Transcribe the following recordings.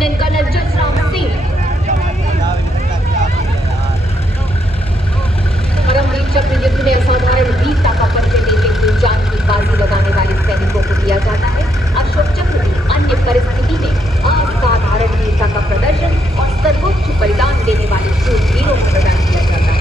Lieutenant Colonel Jasram Singh, Paramvir चक्र युद्ध में असाधारण वीरता का परिचय देते हुए जान की बाजी लगाने वाले सैनिकों को दिया जाता है अशोक चक्र भी अन्य परिस्थिति में असाधारण वीरता का प्रदर्शन और सर्वोच्च बलिदान देने वाले शूरवीरों को प्रदान किया जाता है।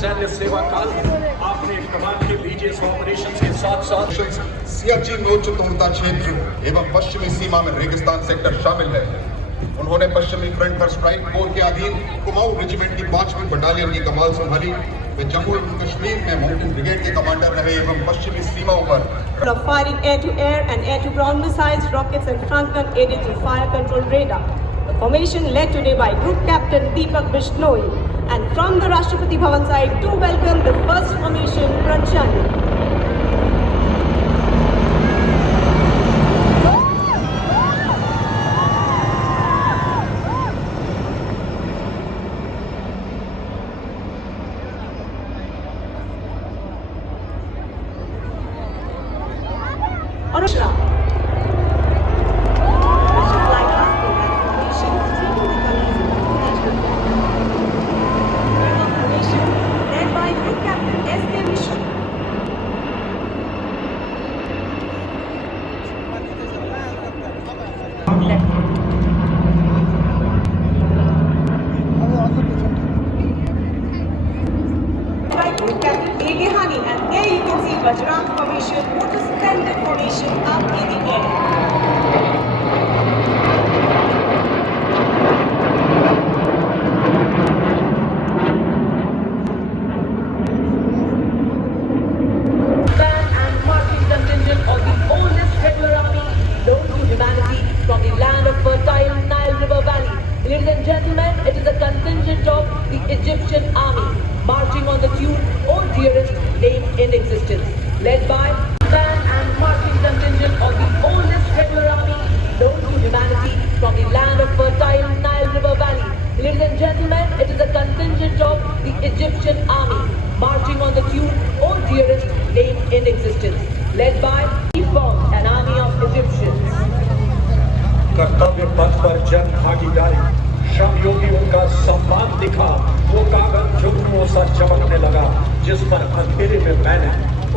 सैन्य सेवा काल आपने कमान के बीजेस ऑपरेशन के साथ साथ सियाचिन उच्च तुंगता क्षेत्र एवं पश्चिमी सीमा में रेगिस्तान सेक्टर शामिल है। उन्होंने पश्चिमी फ्रंट पर स्ट्राइक कोर के अधीन कुमाऊं रेजिमेंट की 5वीं बटालियन की कमान संभाली। वे जम्मू एवं कश्मीर में माउंटेन ब्रिगेड के कमांडर रहे एवं पश्चिमी सीमाओं पर firing air-to-air and air-to-ground missiles, rockets and front gun aided through fire control radar. The formation led today by Group Captain Deepak Bishnoi, and from the Rashtrapati Bhavan side to welcome the first formation, Pranchani. And there you can see Bajrang formation, what a splendid formation up in the air. And marching contingent of the oldest regular army known to humanity from the land of fertile Nile River Valley. Ladies and gentlemen, it is a contingent of the Egyptian army marching on the tune "Oh Dearest" name in existence, led by and marching contingent of the oldest regular army known to humanity from the land of fertile Nile River Valley. Ladies and gentlemen, it is a contingent of the Egyptian army marching on the tune "Oh Dearest" name in existence, led by an army of Egyptians. कर्तव्य पथ पर जन भागीदारी, श्रम योगियों का सम्मान दिखा, वो कागज जुगनुओं सा चमकने लगा जिस पर अंधेरे में मैंने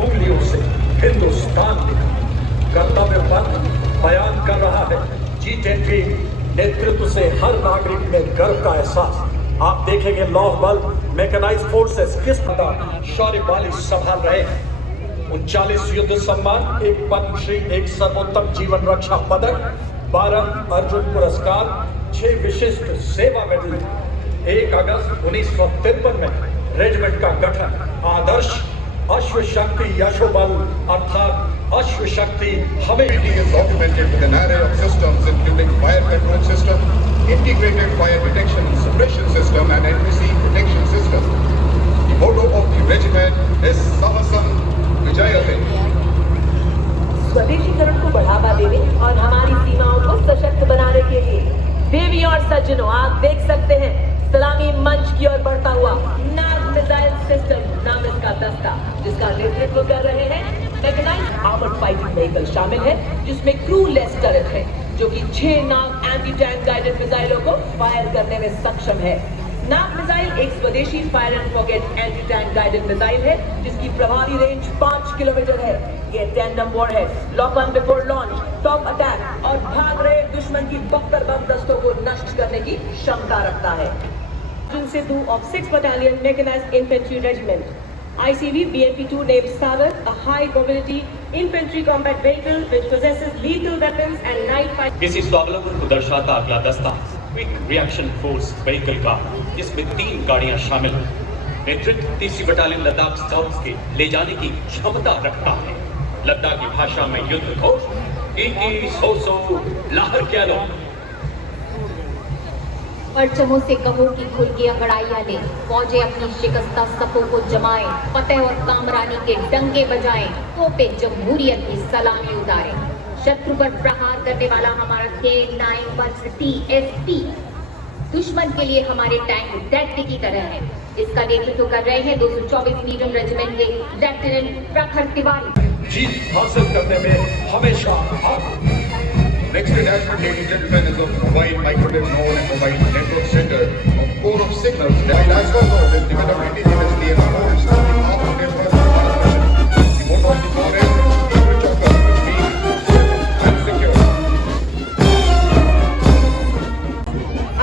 उंगलियों से हिंदुस्तान लिखा। कर्तव्य पथ बयान कर रहा है G10 नेतृत्व से हर नागरिक में गर्व का एहसास। आप देखेंगे लौह बल मैकेनाइज्ड फोर्सेस किस प्रकार शौर्यशाली संभाल रहे हैं। 39 युद्ध सम्मान, एक पद्मश्री, एक सर्वोत्तम जीवन रक्षा पदक, 12 अर्जुन पुरस्कार, 6 विशिष्ट सेवा मेडल। 1 अगस्त 1953 में रेजिमेंट का गठन, आदर्श अश्व शक्ति यशोबल अर्थात अश्व शक्ति हमें is augmented with an array of systems including fire control system, integrated fire detection and suppression system and NPC protection system. The motto of the regiment is Sahasam Vijayate. स्वदेशीकरण को बढ़ावा देने और हमारी सीमाओं को सशक्त बनाने के लिए देवी और सज्जनों, आप देख सकते हैं सलामी मंच की ओर बढ़ता हुआ नाग मिसाइल सिस्टम नाम इसका दस्ता, जिसका नेतृत्व कर रहे हैं मैकेनाइज्ड आर्मर्ड फाइटिंग व्हीकल शामिल है, जिसमें क्रू लेस टर्रेट है, जो कि 6 नाग एंटी टैंक गाइडेड मिसाइलों को फायर करने में सक्षम है। नाग मिसाइल एक स्वदेशी fire and forget anti tank guided missile है, जिसकी प्रभावी रेंज 5 किलोमीटर है। ये tandem warhead, lock on before launch, top attack और भाग रहे दुश्मन की बख्तर बम दस्तों को नष्ट करने की क्षमता रखता है। Arjun Sidhu of 6th Battalion Mechanized Infantry Regiment. ICV BMP-2 named Sagar, a high mobility infantry combat vehicle which possesses lethal weapons and night fight. इसी स्वावलंबन को दर्शाता अगला दस्ता क्विक रिएक्शन फोर्स व्हीकल का, जिसमें 3 गाड़ियां शामिल हैं। नेतृत्व 30वीं बटालियन लद्दाख स्काउट्स के ले जाने की क्षमता रखता है। लद्दाखी भाषा में युद्ध घोष इनकी सो लाहर क्या लो। परचमों से कहो कि खुल के अगड़ाइयां ले, फौजें अपनी शिकस्ता सपों को जमाएं, फतेह और कामरानी के डंके बजाएं, तोपे जमहूरियत की सलामी उतारें। शत्रु पर प्रहार करने वाला हमारा K9 वज्र TST दुश्मन के लिए हमारे टैंक दैत्य की तरह है। इसका नेतृत्व कर रहे हैं 224 मीडियम रेजिमेंट के लेफ्टिनेंट प्रखर तिवारी। जीत हासिल करने में हमेशा आगे। Next detachment, ladies and gentlemen, is of Mobile Microwave Node and Mobile Network Center of Corps of Signals. The Alaska Node is developed indigenously and holds the power network transmission. The motto of the Corps is "Keep it chopper," which means safe and secure.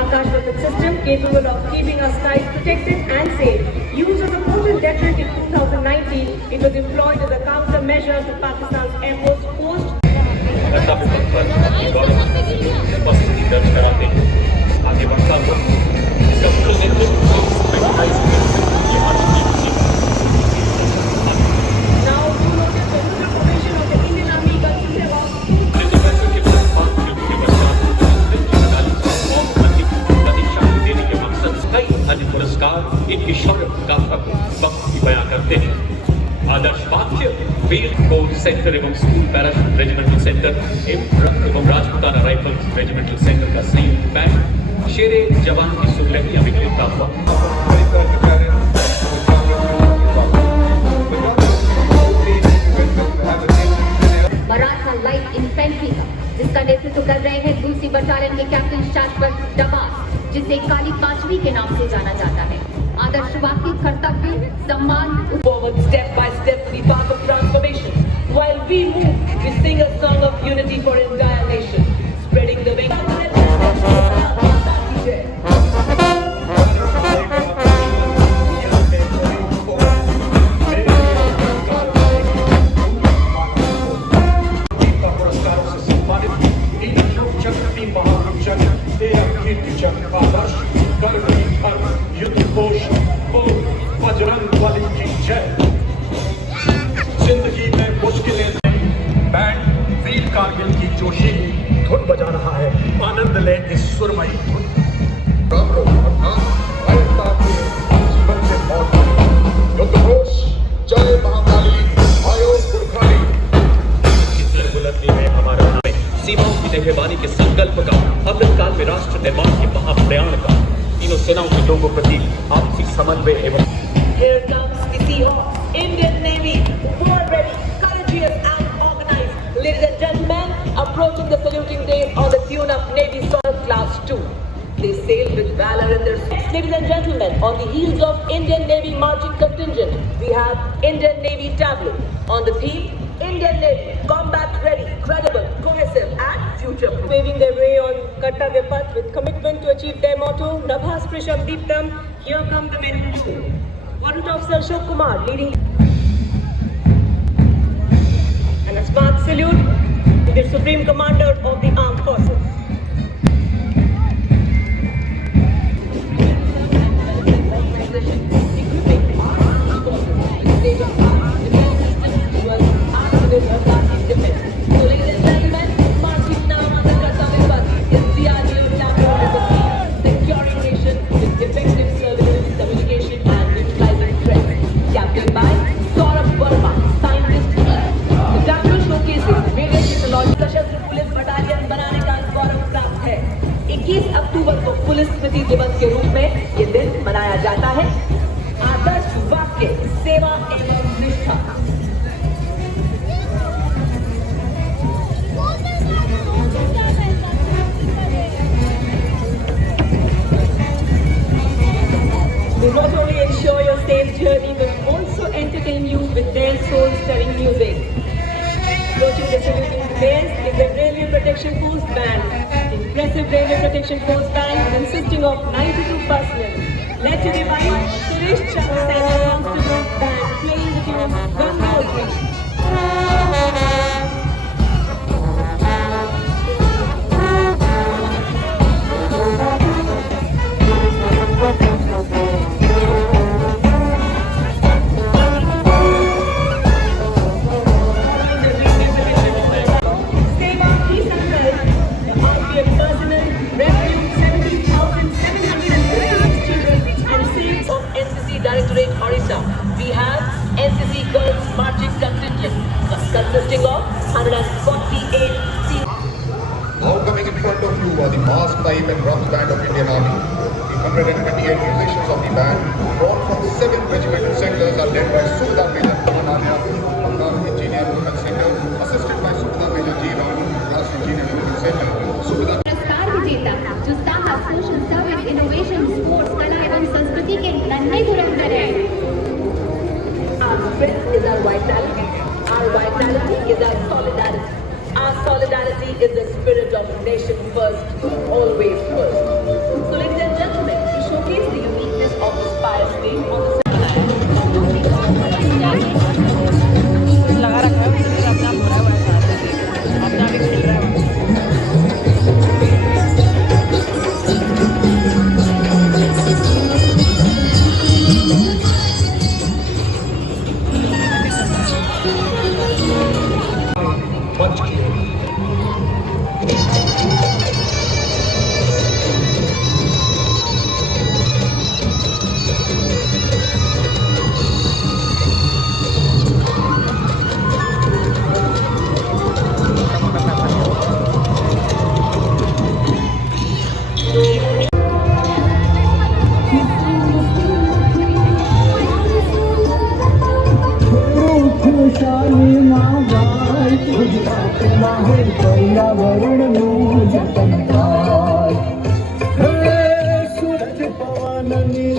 Akash weapon system capable of keeping our skies protected and safe. Use of the potent deterrent in 2019, it was employed as a countermeasure to Pakistan's Air Force post. घटना विपक्ष पर अपनी गौरव उपस्थिति दर्ज कराते हैं। आगे बढ़ता हुआ इसका मुख्य नेतृत्व Now you notice the full formation of the Indian Army consisting of देने के मकसद कई अन्य पुरस्कार इनकी शौर्य गाथा को बखूबी बयां करते हैं। आदर्श वाक्य फील्ड कोर सेंटर एवं स्कूल पैराशूट रेजिमेंटल सेंटर एवं राजपुताना राइफल्स रेजिमेंटल सेंटर का संयुक्त बैंड शेरे जवान की सुर्खियां बिखेरता हुआ। मराठा लाइट इन्फेंट्री का जिसका नेतृत्व कर रहे हैं 2री बटालियन के कैप्टन शाश्वत डबास, जिसे काली पांचवी के नाम से जाना जाता है। आदर्शवादी कर्तव्य सम्मान Forward step by step to the path of transformation. While we move, we sing a song of unity for entire nation, spreading the wings. पुरस्कारों से सम्मानित इंद्रलोक चक्र की महारुप चक्र एवं कीर्ति चक्र आदर्श कर्मी धर्म युद्ध घोष बजरंग बली की जय। जिंदगी में मुश्किलें बैंड वीर कारगिल की जोशीली धुन बजा रहा है। आनंद ले इस सुरमई धुन। रामरो अर्थात वीरता के जीवन से मौत तक। युद्ध घोष जय महाकाली आयो पुरखाली। इस बुलंदी में हमारा नाम है सीमाओं की निगरानी के संकल्प का, अमृतकाल में राष्ट्र निर्माण के महाप्रयाण का, तीनों सेनाओं के लोगों प्रति आपसी समन्वय एवं Here comes the Seahawks, Indian Navy, war ready, courageous and organized. Ladies and gentlemen, approaching the saluting days on the tune of Navy Soil Class 2. They sail with valor in their steps. Ladies and gentlemen, on the heels of Indian Navy marching contingent, we have Indian Navy tableau. On the theme, Indian Navy, combat ready, credible, cohesive and future-proof. paving their way on Kartavya Path with commitment to achieve their motto, Nabhas Prisham Deeptam, here come the men who do. Warrant Officer Ashok Kumar leading. And a smart salute to the Supreme Commander of the Armed Forces. अक्टूबर को पुलिस स्मृति दिवस के रूप में ये दिन मनाया जाता है। आदर्श वाक्य सेवा एवं निष्ठा। They not only ensure your safe journey but also entertain you with their soul-stirring music. Approaching the saluting base is the Railway Protection Force Band. The impressive Railway Protection Force Band consisting of 92 personnel, led to by Suresh Chandra Sena Constable Band playing the tune Gangotri. Orissa, we have NCC Girls Marching Contingent consisting of 148 seats. Now coming in front of you are the mass pipe and drum band of Indian Army. The 128 musicians of the band, drawn from 7 regimental sectors, are led by Subedar Major Pawan Arya, Bangam engineer Rohan Singer, assisted by Subedar Major G. Ram, Class Engineer Rohan Singer. Subedar पुरस्कार विजेता जो साहस social service innovation sports कला एवं संस्कृति के नन्हे धुरंधर है। Our strength is our vitality. Our vitality is our solidarity. Our solidarity is the spirit of nation first, always first. So, ladies and gentlemen, to showcase the uniqueness of this pious day on the लगा रखा है अपना बुरा हुआ है अपना भी खेल रहा है। मंच की खुशाली मागाय तुझा माहेर पर्यावरणનું જતન થાય હે સૂરજ પવનની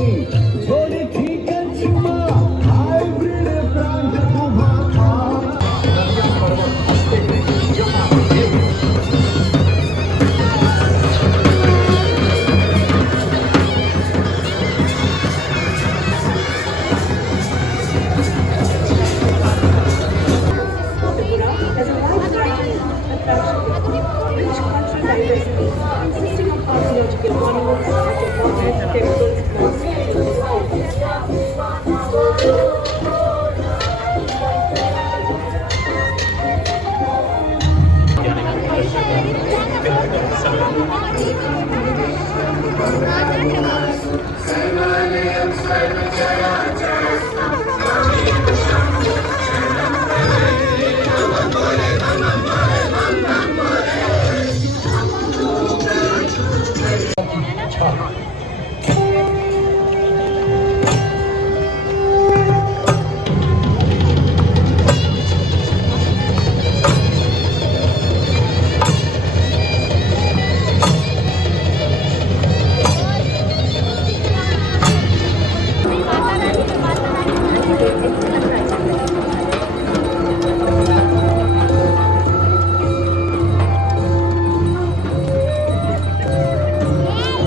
જોડથી કચ્છમાં હાઇબ્રિડ પ્રાંત ઉભા થાય as a life-threatening attraction, rich cultural diversity consisting of archaeological monuments, artifacts, temples,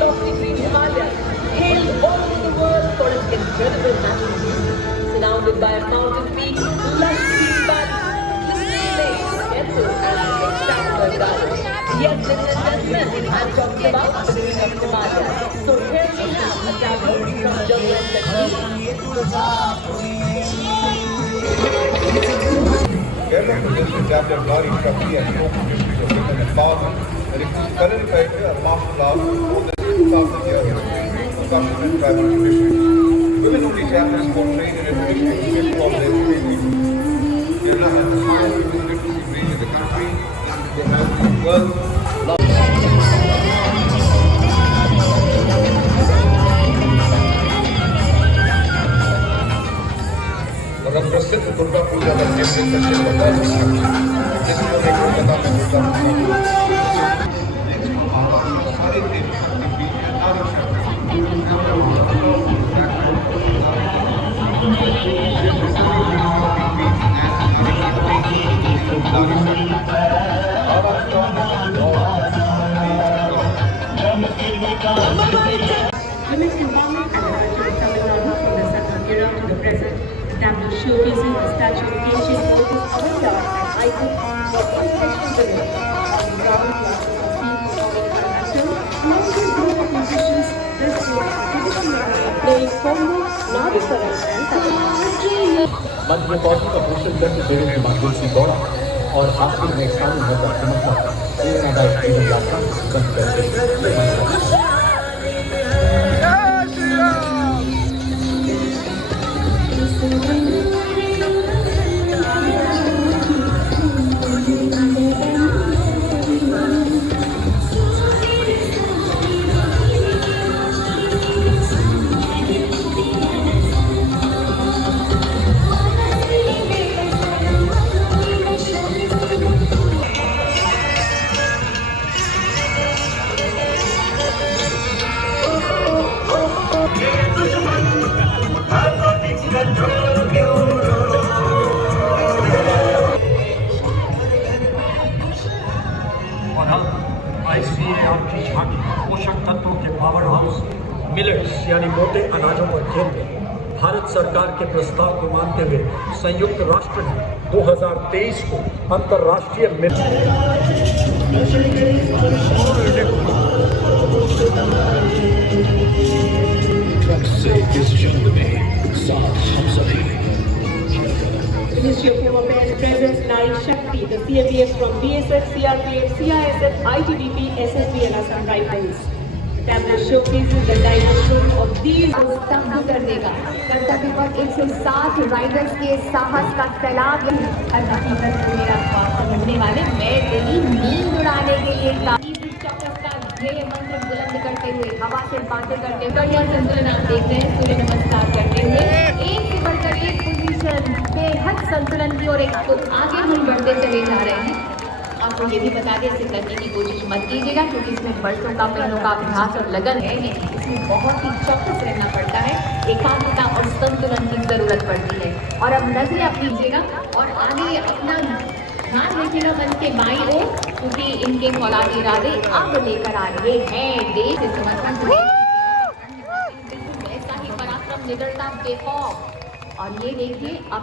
lofty green Himalayas, hailed all over the world for its incredible natural beauty. Surrounded by mountain peaks, lush green valleys, listening lakes, temples, and spectacular gardens. Yes, ladies and gentlemen, I'm talking about the green of Himalayas. So here we have a tableau from Jammu and Kashmir. Kerala Pradesh is chapter Gari Shakti and Folk Ministry of Women Empowerment, and it is currently a martial art for more than 2,000 years discussion and tribal traditions. Women-only chapters portray in a traditional way of their training. Kerala has the highest women literacy rate in the country, and they have the world. प्रसिद्ध दुर्गा पूजा का जिसमें सचिन बता जिसमें कोलकाता में दुर्गा पूजा सारे दिन Women's empowerment and culture Tamil Nadu from the Sangam era to the present, establish showcasing the statuification of this avant-garde and icon for international women. Multiple group of musicians this year traditionally playing Congo, Nagasaran and Tamil. मध्य रिकॉर्डिंग का पोषण करके देवे के माध्यम से दौड़ा और आखिर में शामिल होकर चमकना प्रेरणादायक जीवन यात्रा बंद करते ग्रेन्स यानी मोटे अनाजों पर केंद्रित भारत सरकार के प्रस्ताव को मानते हुए संयुक्त राष्ट्र ने 2023 को अंतर्राष्ट्रीय Ministry of Home Affairs presents Nari Shakti, the CABF from BSF, CRPF, CISF, ITBP, SSB and Assam Rifles. The tablet showcases the diverse role of these. स्तब्ध कर देगा कर्तव्य पर 107 राइडर्स के साहस का सैलाब हर हकीकत को मेरा ख्वाब समझने वाले मैं तेरी नींद उड़ाने के लिए ध्येय मंत्र बुलंद करते हुए हवा से बातें करते हुए यह संतुलन आप देख रहे हैं सूर्य नमस्कार करते हुए एक से बढ़कर एक पोजीशन बेहद संतुलन की ओर एक तो आगे हम बढ़ते चले जा रहे हैं। आपको ये भी बता दें इसे करने की कोशिश मत कीजिएगा क्योंकि इसमें वर्षों का महीनों का अभ्यास और लगन है इसमें बहुत ही चौकस रहना पड़ता है एकाग्रता और संतुलन की जरूरत पड़ती है। और अब नजरें आप लीजिएगा और आगे अपना ध्यान रखिएगा मन के बाईं ओर क्योंकि इनके फौलादी इरादे अब लेकर आ रहे हैं देश से समर्पण ऐसा ही पराक्रम निडरता बेखौफ। और ये देखिए अब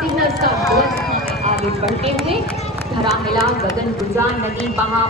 सिग्नल्स का ध्वज आगे बढ़ते हुए धरा मिला गगन गुजा नदी बहा